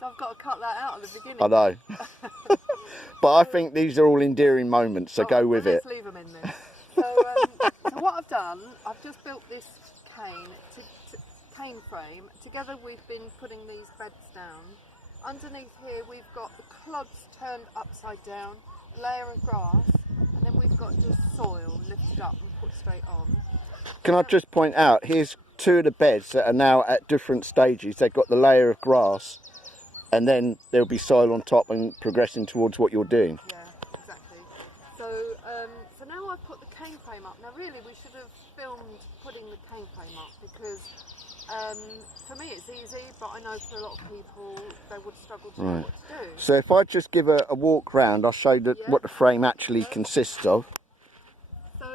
So I've got to cut that out at the beginning. I know. But I think these are all endearing moments, so go with it. Let's leave them in there. So, so what I've done, I've just built this cane frame. Together we've been putting these beds down. Underneath here we've got the clods turned upside down, a layer of grass, and then we've got just soil lifted up and put straight on. Can I just point out, here's two of the beds that are now at different stages. They've got the layer of grass, and then there'll be soil on top and progressing towards what you're doing. Yeah, exactly. So, so now I've put the cane frame up. Now really we should have filmed putting the cane frame up because for me it's easy, but I know for a lot of people they would struggle to know what to do. So if I just give a walk round, I'll show you what the frame actually consists of. So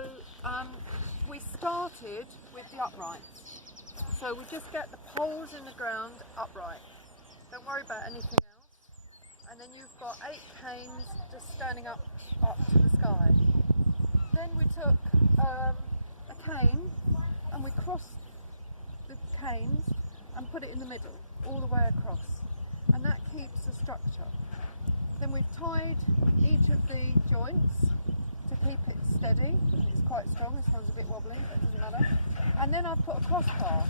we started with the uprights. So we just get the poles in the ground upright. Don't worry about anything else. And then you've got 8 canes just standing up to the sky. Then we took a cane and we crossed the canes and put it in the middle, all the way across. And that keeps the structure. Then we've tied each of the joints to keep it steady. It's quite strong, this one's a bit wobbly, but it doesn't matter. And then I've put a crossbar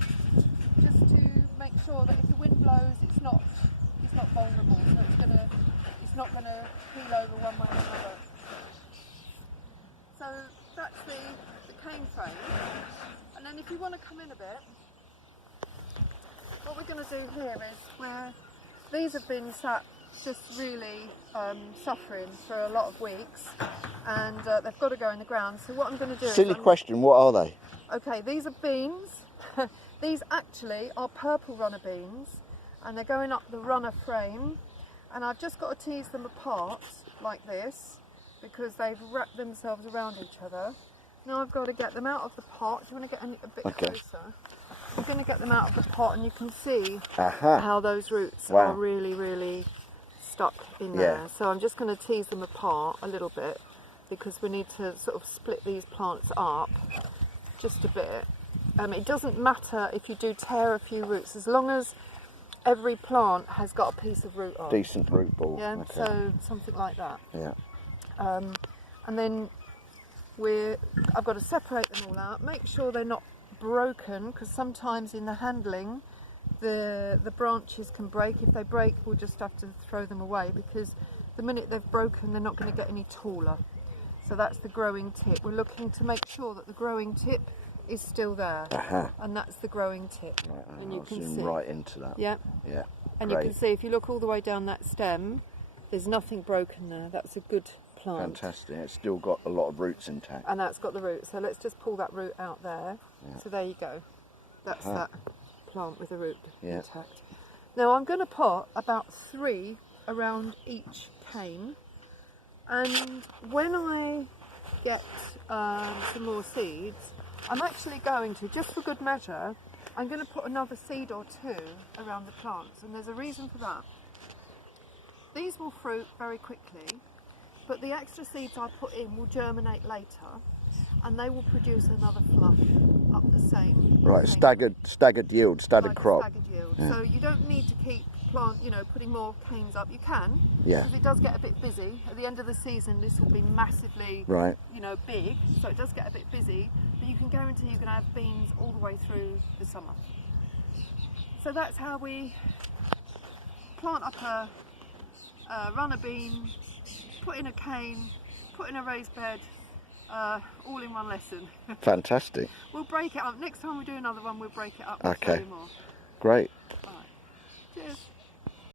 just to make sure that if the wind blows it's not vulnerable, so it's not gonna keel over one way or another. So that's the cane frame. And then if you want to come in a bit, what we're going to do here is where these have been sat just really suffering for a lot of weeks, and they've got to go in the ground. So what I'm going to do Silly question, what are they? Okay, these are beans. These actually are purple runner beans, and they're going up the runner frame, and I've just got to tease them apart like this because they've wrapped themselves around each other. Now I've got to get them out of the pot. Do you want to get a bit closer? I'm going to get them out of the pot, and you can see how those roots are really, really stuck in there. So I'm just going to tease them apart a little bit because we need to sort of split these plants up just a bit. It doesn't matter if you do tear a few roots, as long as every plant has got a piece of root on. Decent root ball. Yeah, so something like that. Yeah. And then I've got to separate them all out, make sure they're not broken, because sometimes in the handling the branches can break. If they break, we'll just have to throw them away, because the minute they've broken they're not going to get any taller. So that's the growing tip. We're looking to make sure that the growing tip is still there, and that's the growing tip. Right, and you I'll can zoom see right into that. Yeah. And you can see if you look all the way down that stem, there's nothing broken there. That's a good plant. Fantastic. It's still got a lot of roots intact. And that's got the roots. So let's just pull that root out there. So there you go. That's that plant with the root intact. Now I'm going to put about 3 around each cane, and when I get some more seeds, I'm actually going to, just for good measure, I'm going to put another seed or 2 around the plants, and there's a reason for that. These will fruit very quickly, but the extra seeds I put in will germinate later, and they will produce another flush up the same. Right, staggered yield, staggered crop. Staggered yield. So you don't need to keep putting more canes up. You can, yeah, because it does get a bit busy. At the end of the season, this will be massively, big. So it does get a bit busy, but you can guarantee you're going to have beans all the way through the summer. So that's how we plant up a runner bean, put in a cane, put in a raised bed, all in one lesson. Fantastic. We'll break it up. Next time we do another one, we'll break it up. Okay. More. Great. All right. Cheers.